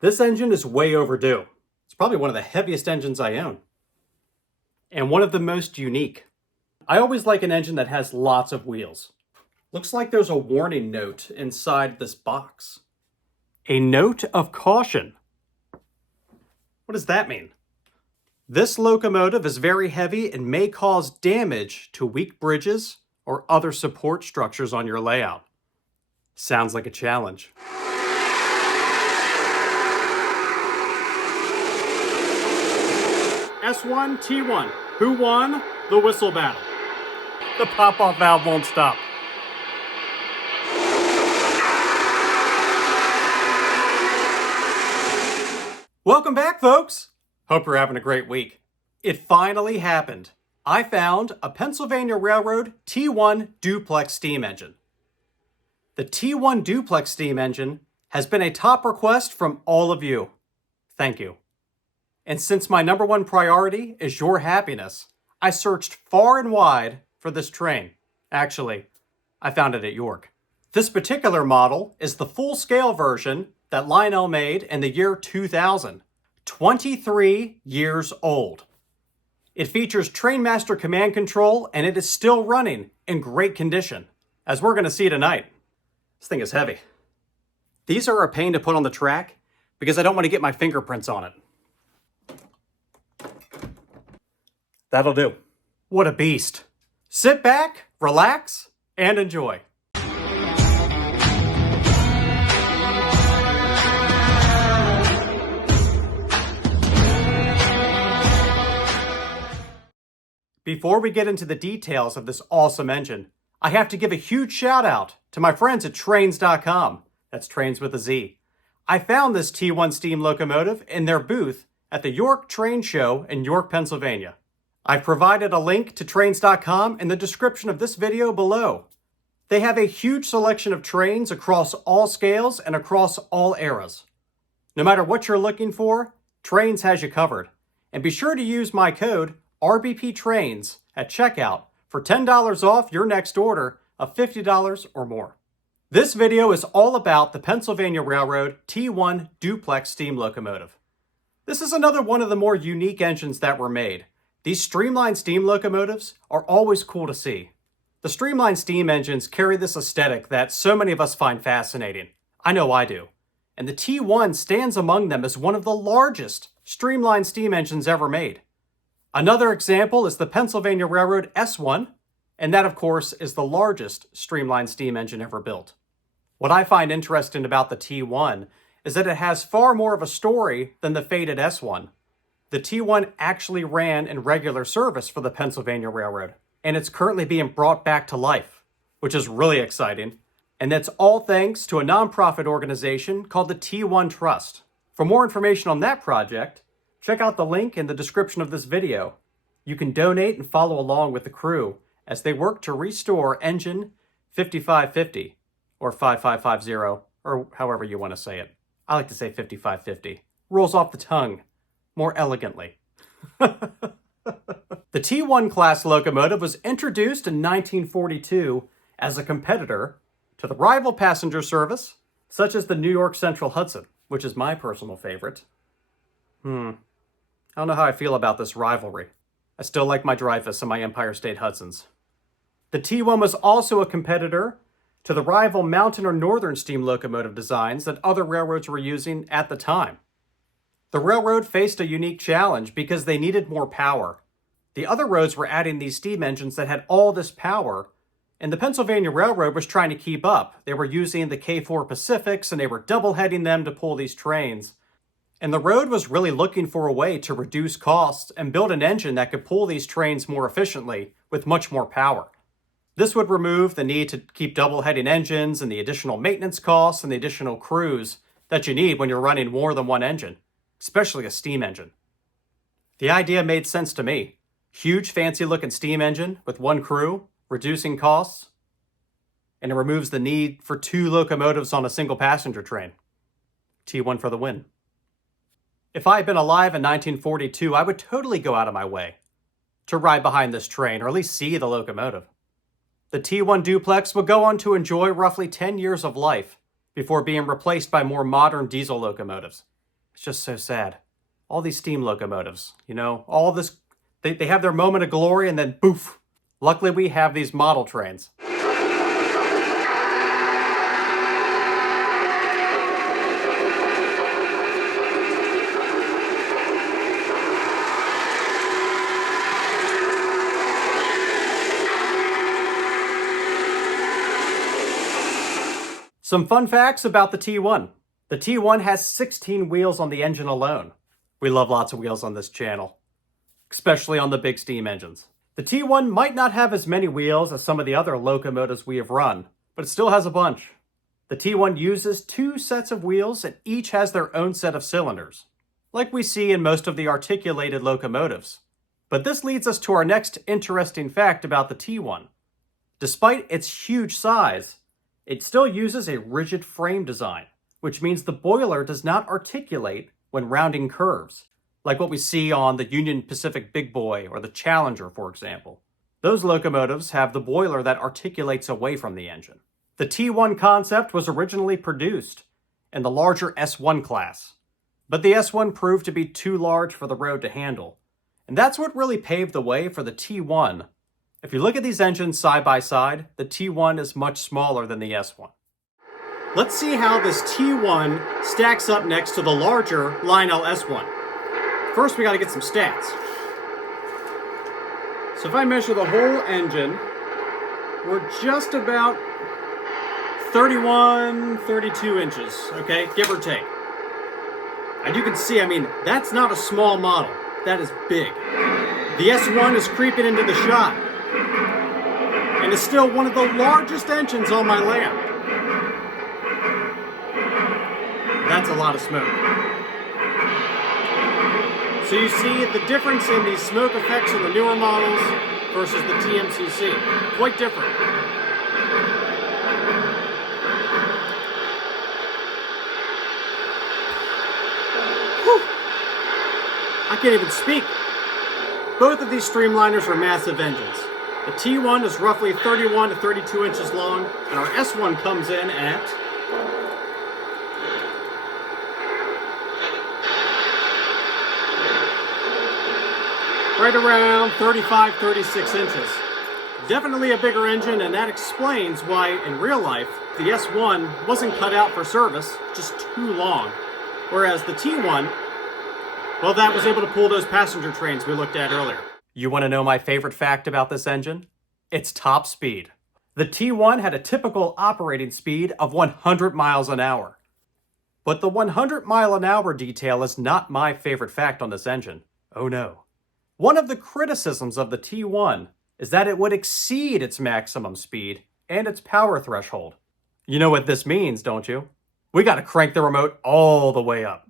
This engine is way overdue. It's probably one of the heaviest engines I own. And one of the most unique. I always like an engine that has lots of wheels. Looks like there's a warning note inside this box. A note of caution. What does that mean? This locomotive is very heavy and may cause damage to weak bridges or other support structures on your layout. Sounds like a challenge. S1, T1. Who won the whistle battle? The pop-off valve won't stop. Welcome back, folks. Hope you're having a great week. It finally happened. I found a Pennsylvania Railroad T1 Duplex steam engine. The T1 Duplex steam engine has been a top request from all of you. Thank you. And since my number one priority is your happiness, I searched far and wide for this train. Actually, I found it at York. This particular model is the full-scale version that Lionel made in the year 2000. 23 years old. It features Trainmaster command control, and it is still running in great condition, as we're going to see tonight. This thing is heavy. These are a pain to put on the track because I don't want to get my fingerprints on it. That'll do. What a beast. Sit back, relax, and enjoy. Before we get into the details of this awesome engine, I have to give a huge shout out to my friends at trains.com. That's trains with a Z. I found this T1 steam locomotive in their booth at the York Train Show in York, Pennsylvania. I've provided a link to trains.com in the description of this video below. They have a huge selection of trains across all scales and across all eras. No matter what you're looking for, Trains has you covered. And be sure to use my code rbptrains at checkout for $10 off your next order of $50 or more. This video is all about the Pennsylvania Railroad T1 Duplex steam locomotive. This is another one of the more unique engines that were made. These streamlined steam locomotives are always cool to see. The streamlined steam engines carry this aesthetic that so many of us find fascinating. I know I do. And the T1 stands among them as one of the largest streamlined steam engines ever made. Another example is the Pennsylvania Railroad S1, and that, of course, is the largest streamlined steam engine ever built. What I find interesting about the T1 is that it has far more of a story than the faded S1. The T1 actually ran in regular service for the Pennsylvania Railroad, and it's currently being brought back to life, which is really exciting. And that's all thanks to a nonprofit organization called the T1 Trust. For more information on that project, check out the link in the description of this video. You can donate and follow along with the crew as they work to restore engine 5550 or 5550 or however you want to say it. I like to say 5550. Rolls off the tongue more elegantly. The T1 class locomotive was introduced in 1942 as a competitor to the rival passenger service, such as the New York Central Hudson, which is my personal favorite. I don't know how I feel about this rivalry. I still like my Dreyfus and my Empire State Hudsons. The T1 was also a competitor to the rival mountain or northern steam locomotive designs that other railroads were using at the time. The railroad faced a unique challenge because they needed more power. The other roads were adding these steam engines that had all this power, and the Pennsylvania Railroad was trying to keep up. They were using the K4 Pacifics, and they were double-heading them to pull these trains. And the road was really looking for a way to reduce costs and build an engine that could pull these trains more efficiently with much more power. This would remove the need to keep double-heading engines and the additional maintenance costs and the additional crews that you need when you're running more than one engine, especially a steam engine. The idea made sense to me. Huge, fancy-looking steam engine with one crew, reducing costs, and it removes the need for two locomotives on a single passenger train. T1 for the win. If I had been alive in 1942, I would totally go out of my way to ride behind this train, or at least see the locomotive. The T1 Duplex would go on to enjoy roughly 10 years of life before being replaced by more modern diesel locomotives. It's just so sad. All these steam locomotives, you know, all this, they have their moment of glory and then poof. Luckily, we have these model trains. Some fun facts about the T1. The T1 has 16 wheels on the engine alone. We love lots of wheels on this channel, especially on the big steam engines. The T1 might not have as many wheels as some of the other locomotives we have run, but it still has a bunch. The T1 uses 2 sets of wheels and each has their own set of cylinders, like we see in most of the articulated locomotives. But this leads us to our next interesting fact about the T1. Despite its huge size, it still uses a rigid frame design, which means the boiler does not articulate when rounding curves, like what we see on the Union Pacific Big Boy or the Challenger, for example. Those locomotives have the boiler that articulates away from the engine. The T1 concept was originally produced in the larger S1 class, but the S1 proved to be too large for the road to handle, and that's what really paved the way for the T1. If you look at these engines side by side, the T1 is much smaller than the S1. Let's see how this T1 stacks up next to the larger Lionel S1. First, we got to get some stats. So if I measure the whole engine, we're just about 31, 32 inches, okay, give or take. And you can see, I mean, that's not a small model. That is big. The S1 is creeping into the shot, and it's still one of the largest engines on my layout. That's a lot of smoke. So you see the difference in the smoke effects in the newer models versus the TMCC. Quite different. Whew. I can't even speak. Both of these streamliners are massive engines. The T1 is roughly 31 to 32 inches long, and our S1 comes in at right around 35, 36 inches. Definitely a bigger engine, and that explains why, in real life, the S1 wasn't cut out for service, just too long. Whereas the T1, well, that was able to pull those passenger trains we looked at earlier. You want to know my favorite fact about this engine? It's top speed. The T1 had a typical operating speed of 100 miles an hour. But the 100 mile an hour detail is not my favorite fact on this engine. Oh no. One of the criticisms of the T1 is that it would exceed its maximum speed and its power threshold. You know what this means, don't you? We gotta crank the remote all the way up.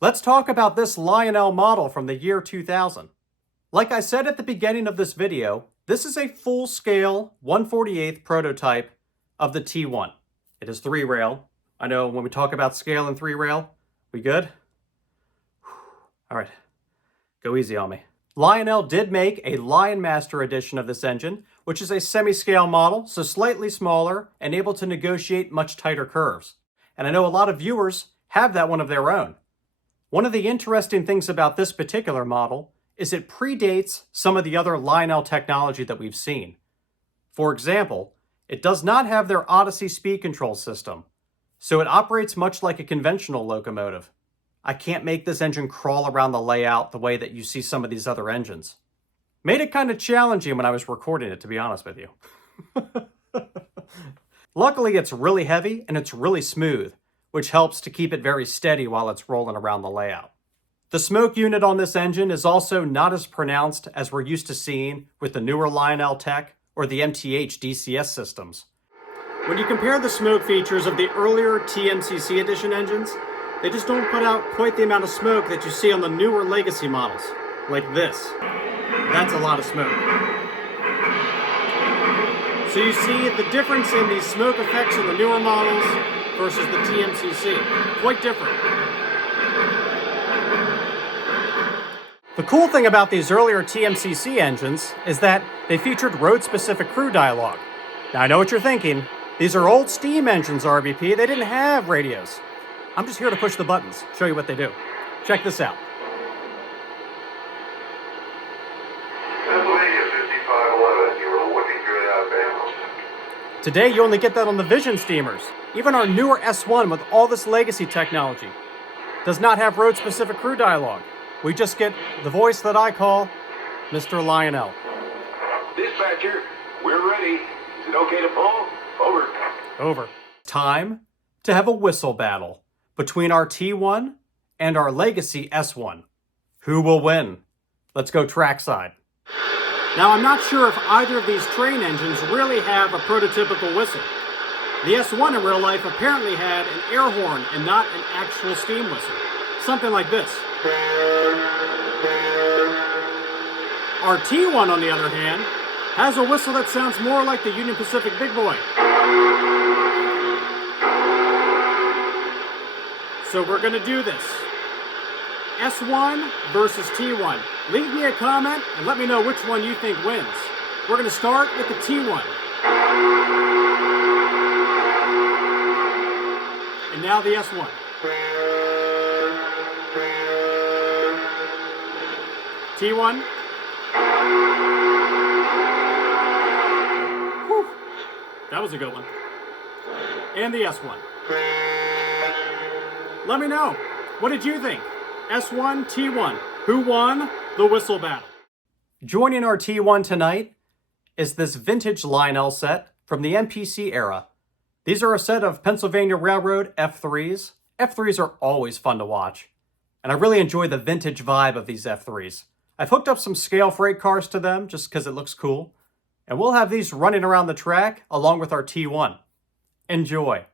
Let's talk about this Lionel model from the year 2000. Like I said at the beginning of this video, this is a full-scale 1/48 prototype of the T1. It is 3-rail. I know when we talk about scale and 3-rail, we good? All right, go easy on me. Lionel did make a Lionmaster edition of this engine, which is a semi-scale model, so slightly smaller and able to negotiate much tighter curves. And I know a lot of viewers have that one of their own. One of the interesting things about this particular model is it predates some of the other Lionel technology that we've seen. For example, it does not have their Odyssey speed control system, so it operates much like a conventional locomotive. I can't make this engine crawl around the layout the way that you see some of these other engines. Made it kind of challenging when I was recording it, to be honest with you. Luckily, it's really heavy and it's really smooth, which helps to keep it very steady while it's rolling around the layout. The smoke unit on this engine is also not as pronounced as we're used to seeing with the newer Lionel tech or the MTH DCS systems. When you compare the smoke features of the earlier TMCC edition engines, they just don't put out quite the amount of smoke that you see on the newer legacy models, like this. That's a lot of smoke. So you see the difference in the smoke effects in the newer models versus the TMCC. Quite different. The cool thing about these earlier TMCC engines is that they featured road-specific crew dialogue. Now I know what you're thinking. These are old steam engines, RBP. They didn't have radios. I'm just here to push the buttons, show you what they do. Check this out. Pennsylvania 5511, you were looking good out of ammo. Today you only get that on the Vision steamers. Even our newer S1 with all this legacy technology does not have road-specific crew dialogue. We just get the voice that I call Mr. Lionel. Dispatcher, we're ready. Is it okay to pull? Over. Over. Time to have a whistle battle between our T1 and our legacy S1. Who will win? Let's go trackside. Now, I'm not sure if either of these train engines really have a prototypical whistle. The S1 in real life apparently had an air horn and not an actual steam whistle. Something like this. Our T1, on the other hand, has a whistle that sounds more like the Union Pacific Big Boy. So we're going to do this. S1 versus T1. Leave me a comment and let me know which one you think wins. We're going to start with the T1. And now the S1. T1. Whew. That was a good one. And the S1. Let me know. What did you think? S1, T1. Who won the whistle battle? Joining our T1 tonight is this vintage Lionel set from the MPC era. These are a set of Pennsylvania Railroad F3s. F3s are always fun to watch, and I really enjoy the vintage vibe of these F3s. I've hooked up some scale freight cars to them just because it looks cool, and we'll have these running around the track along with our T1. Enjoy.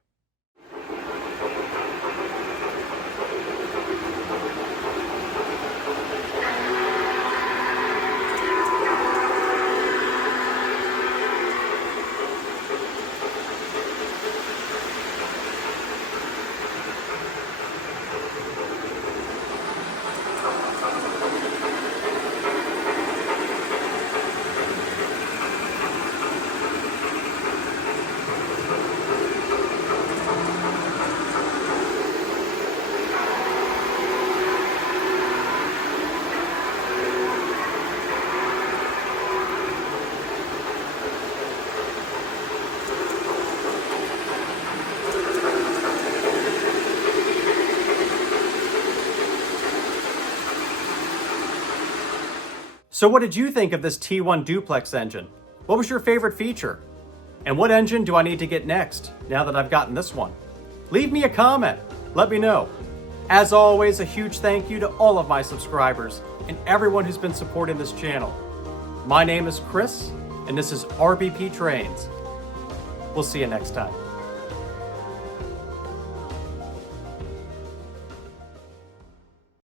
So what did you think of this T1 Duplex engine? What was your favorite feature? And what engine do I need to get next, now that I've gotten this one? Leave me a comment, let me know. As always, a huge thank you to all of my subscribers and everyone who's been supporting this channel. My name is Chris, and this is RBP Trains. We'll see you next time.